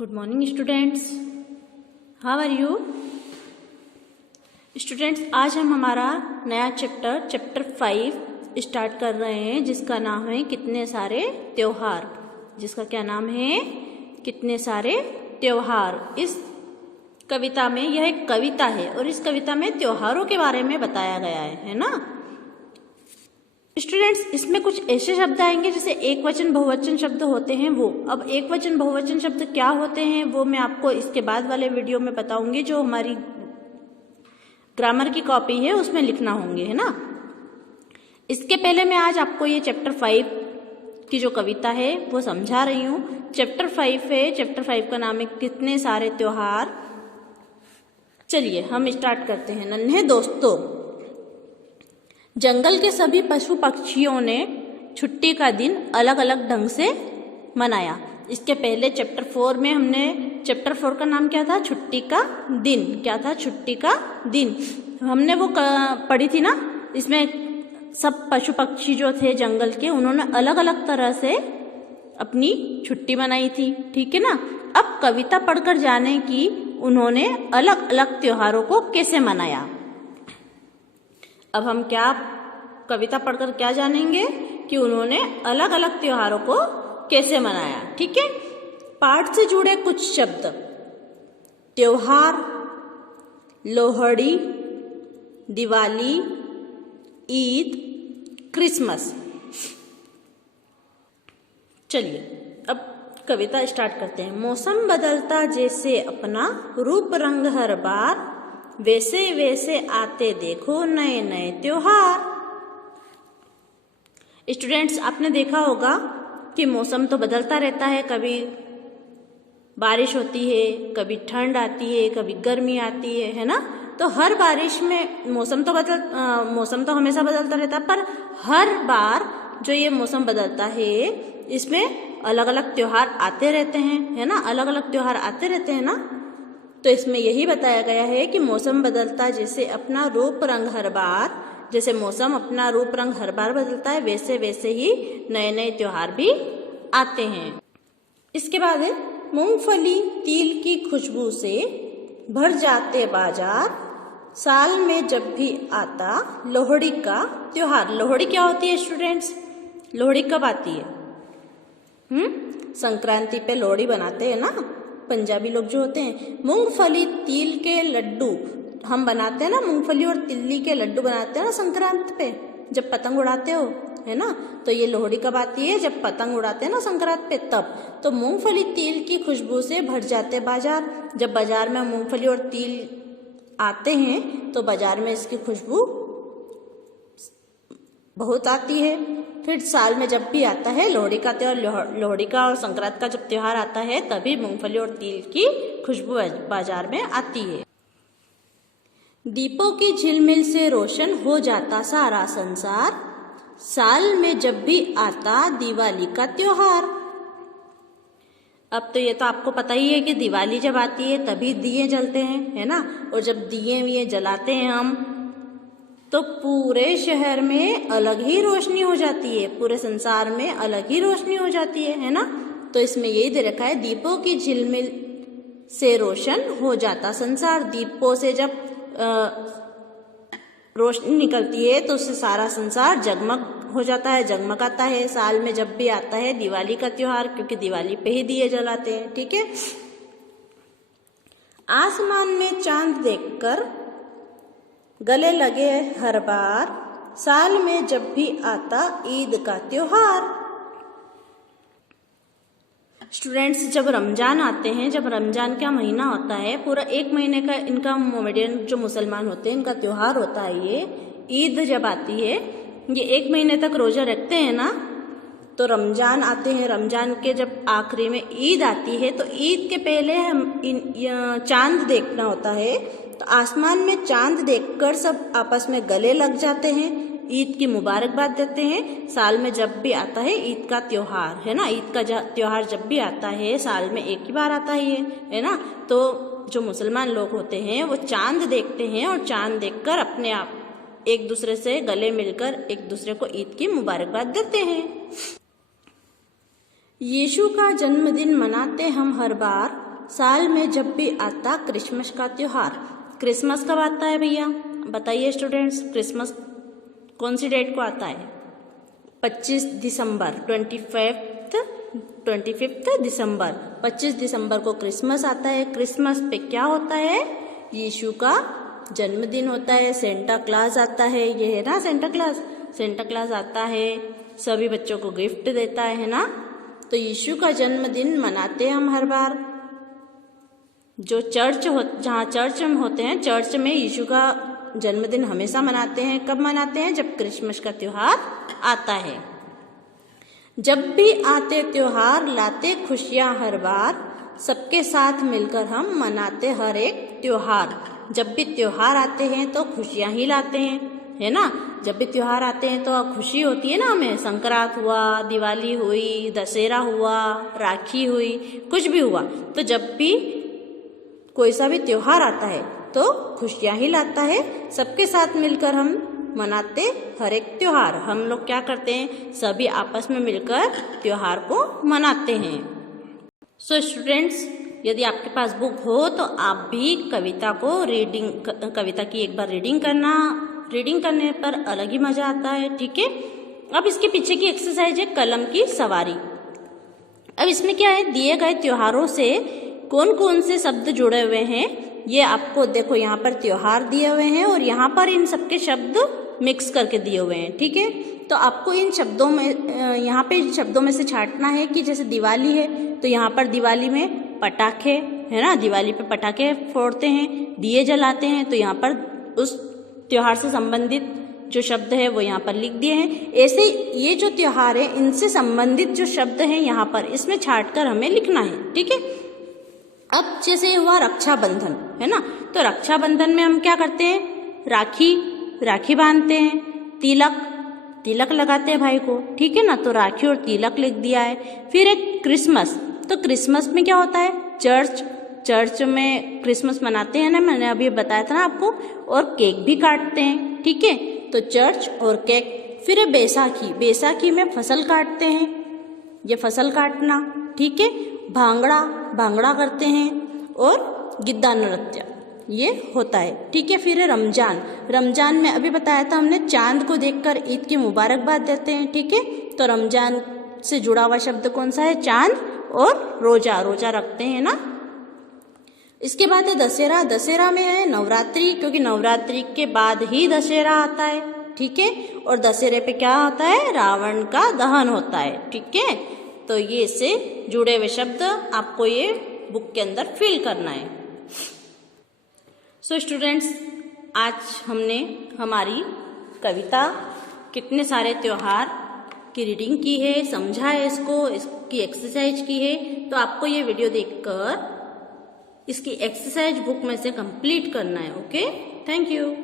Good morning students, how are you students. आज हम हमारा नया चैप्टर 5 स्टार्ट कर रहे हैं, जिसका नाम है कितने सारे त्योहार। जिसका क्या नाम है? कितने सारे त्योहार। इस कविता में, यह एक कविता है और इस कविता में त्योहारों के बारे में बताया गया है ना स्टूडेंट्स। इसमें कुछ ऐसे शब्द आएंगे जैसे एक वचन बहुवचन शब्द होते हैं वो। अब एक वचन बहुवचन शब्द क्या होते हैं वो मैं आपको इसके बाद वाले वीडियो में बताऊंगी, जो हमारी ग्रामर की कॉपी है उसमें लिखना होंगे, है ना। इसके पहले मैं आज आपको ये चैप्टर 5 की जो कविता है वो समझा रही हूँ। चैप्टर 5 है, चैप्टर 5 का नाम है कितने सारे त्योहार। चलिए हम स्टार्ट करते हैं। नन्हे दोस्तों, जंगल के सभी पशु पक्षियों ने छुट्टी का दिन अलग अलग ढंग से मनाया। इसके पहले चैप्टर 4 में हमने, चैप्टर 4 का नाम क्या था? छुट्टी का दिन। क्या था? छुट्टी का दिन। हमने वो पढ़ी थी ना। इसमें सब पशु पक्षी जो थे जंगल के, उन्होंने अलग अलग तरह से अपनी छुट्टी मनाई थी, ठीक है ना। अब कविता पढ़कर जाने की उन्होंने अलग अलग त्योहारों को कैसे मनाया। अब हम क्या कविता पढ़कर क्या जानेंगे कि उन्होंने अलग अलग त्योहारों को कैसे मनाया, ठीक है। पाठ से जुड़े कुछ शब्द: त्योहार, लोहड़ी, दिवाली, ईद, क्रिसमस। चलिए अब कविता स्टार्ट करते हैं। मौसम बदलता जैसे अपना रूप रंग हर बार, वैसे वैसे आते देखो नए नए त्योहार। स्टूडेंट्स, आपने देखा होगा कि मौसम तो बदलता रहता है। कभी बारिश होती है, कभी ठंड आती है, कभी गर्मी आती है ना। तो हर बारिश में मौसम तो हमेशा बदलता रहता है, पर हर बार जो ये मौसम बदलता है इसमें अलग अलग त्योहार आते रहते हैं, है ना। अलग अलग त्योहार आते रहते हैं ना। तो इसमें यही बताया गया है कि मौसम बदलता जैसे अपना रूप रंग हर बार, जैसे मौसम अपना रूप रंग हर बार बदलता है, वैसे वैसे ही नए नए त्योहार भी आते हैं। इसके बाद है मूंगफली तिल की खुशबू से भर जाते बाजार, साल में जब भी आता लोहड़ी का त्योहार। लोहड़ी क्या होती है स्टूडेंट्स? लोहड़ी कब आती है? संक्रांति पे लोहड़ी बनाते हैं ना पंजाबी लोग जो होते हैं। मूंगफली तिल के लड्डू हम बनाते हैं ना, मूंगफली और तिल्ली के लड्डू बनाते हैं ना संक्रांति पे, जब पतंग उड़ाते हो, है ना। तो ये लोहड़ी कब आती है? जब पतंग उड़ाते हैं ना संक्रांति पे, तब। तो मूंगफली तिल की खुशबू से भर जाते बाजार। जब बाजार में मूंगफली और तिल आते हैं तो बाजार में इसकी खुशबू बहुत आती है। फिर साल में जब भी आता है लोहड़ी का त्योहार, लोहड़ी का और संक्रांति का जब त्योहार आता है तभी मूंगफली और तिल की खुशबू बाजार में आती है। दीपों की झिलमिल से रोशन हो जाता सारा संसार, साल में जब भी आता दिवाली का त्योहार। अब तो ये तो आपको पता ही है कि दिवाली जब आती है तभी दिए जलते हैं, है ना। और जब दिए जलाते हैं हम तो पूरे शहर में अलग ही रोशनी हो जाती है, पूरे संसार में अलग ही रोशनी हो जाती है ना। तो इसमें यही दे रखा है, दीपों की झिलमिल से रोशन हो जाता संसार। दीपों से जब रोशनी निकलती है तो उससे सारा संसार जगमग हो जाता है, जगमगाता है। साल में जब भी आता है दिवाली का त्योहार, क्योंकि दिवाली पे ही दिए जलाते हैं, ठीक है। आसमान में चांद देखकर गले लगे हर बार, साल में जब भी आता ईद का त्योहार। स्टूडेंट्स, जब रमजान आते हैं, जब रमजान का महीना होता है, पूरा एक महीने का इनका मोमेडियन जो मुसलमान होते हैं इनका त्योहार होता है ये। ईद जब आती है, ये एक महीने तक रोजा रखते हैं ना। तो रमजान आते हैं, रमजान के जब आखिरी में ईद आती है, तो ईद के पहले हम चांद देखना होता है। तो आसमान में चांद देखकर सब आपस में गले लग जाते हैं, ईद की मुबारकबाद देते हैं। साल में जब भी आता है ईद का त्योहार, है ना। ईद का त्योहार जब भी आता है, साल में एक ही बार आता है ना। तो जो मुसलमान लोग होते हैं वो चांद देखते हैं और चांद देखकर अपने आप एक दूसरे से गले मिलकर एक दूसरे को ईद की मुबारकबाद देते हैं। यीशु का जन्मदिन मनाते हम हर बार, साल में जब भी आता क्रिसमस का त्योहार। क्रिसमस कब आता है भैया, बताइए स्टूडेंट्स। क्रिसमस कौन सी डेट को आता है? 25 दिसंबर, 25 दिसंबर, 25 दिसंबर को क्रिसमस आता है। क्रिसमस पे क्या होता है? यीशु का जन्मदिन होता है। सेंटा क्लॉज आता है, ये है ना सेंटा क्लॉज। सेंटा क्लॉज आता है, सभी बच्चों को गिफ्ट देता है ना। तो यीशु का जन्मदिन मनाते हैं हम हर बार। जो जहाँ चर्च में होते हैं, चर्च में यीशु का जन्मदिन हमेशा मनाते हैं। कब मनाते हैं? जब क्रिसमस का त्योहार आता है। जब भी आते त्योहार लाते खुशियां हर बार, सबके साथ मिलकर हम मनाते हर एक त्योहार। जब भी त्योहार आते हैं तो खुशियां ही लाते हैं, है ना। जब भी त्योहार आते हैं तो खुशी होती है ना हमें। संक्रांत हुआ, दिवाली हुई, दशहरा हुआ, राखी हुई, कुछ भी हुआ, तो जब भी कोई सा भी त्योहार आता है तो खुशियां ही लाता है। सबके साथ मिलकर हम मनाते हर एक त्योहार। हम लोग क्या करते हैं? सभी आपस में मिलकर त्योहार को मनाते हैं। सो स्टूडेंट्स, यदि आपके पास बुक हो तो आप भी कविता की एक बार रीडिंग करना। रीडिंग करने पर अलग ही मजा आता है, ठीक है। अब इसके पीछे की एक्सरसाइज है कलम की सवारी। अब इसमें क्या है? दिए गए त्योहारों से कौन कौन से शब्द जुड़े हुए हैं, ये आपको देखो यहाँ पर त्योहार दिए हुए हैं और यहाँ पर इन सबके शब्द मिक्स करके दिए हुए हैं, ठीक है। तो आपको इन शब्दों में, यहाँ पे शब्दों में से छांटना है कि जैसे दिवाली है तो यहाँ पर दिवाली में पटाखे, है ना, दिवाली पे पटाखे फोड़ते हैं, दिए जलाते हैं, तो यहाँ पर उस त्योहार से संबंधित जो शब्द है वो यहाँ पर लिख दिए हैं। ऐसे ये जो त्योहार है इनसे संबंधित जो शब्द हैं यहाँ पर इसमें छांट कर हमें लिखना है, ठीक है। अब जैसे हुआ रक्षाबंधन, है ना, तो रक्षाबंधन में हम क्या करते हैं? राखी बांधते हैं। तिलक लगाते हैं भाई को, ठीक है ना, तो राखी और तिलक लिख दिया है। फिर एक क्रिसमस, तो क्रिसमस में क्या होता है? चर्च में क्रिसमस मनाते हैं ना, मैंने अभी बताया था ना आपको। और केक भी काटते हैं, ठीक है, तो चर्च और केक। फिर है बैसाखी में फसल काटते हैं, ये फसल काटना, ठीक है। भांगड़ा करते हैं और गिद्दा नृत्य ये होता है, ठीक है। फिर है रमजान में अभी बताया था हमने, चांद को देखकर ईद की मुबारकबाद देते हैं, ठीक है। तो रमजान से जुड़ा हुआ शब्द कौन सा है? चांद और रोजा रखते हैं ना। इसके बाद है दशहरा में है नवरात्रि, क्योंकि नवरात्रि के बाद ही दशहरा आता है, ठीक है। और दशहरे पे क्या होता है? रावण का दहन होता है, ठीक है। तो ये इससे जुड़े हुए शब्द आपको ये बुक के अंदर फिल करना है। सो स्टूडेंट्स, आज हमने हमारी कविता कितने सारे त्योहार की रीडिंग की है, समझा है इसको, इसकी एक्सरसाइज की है। तो आपको ये वीडियो देखकर इसकी एक्सरसाइज बुक में से कंप्लीट करना है, ओके। Thank you.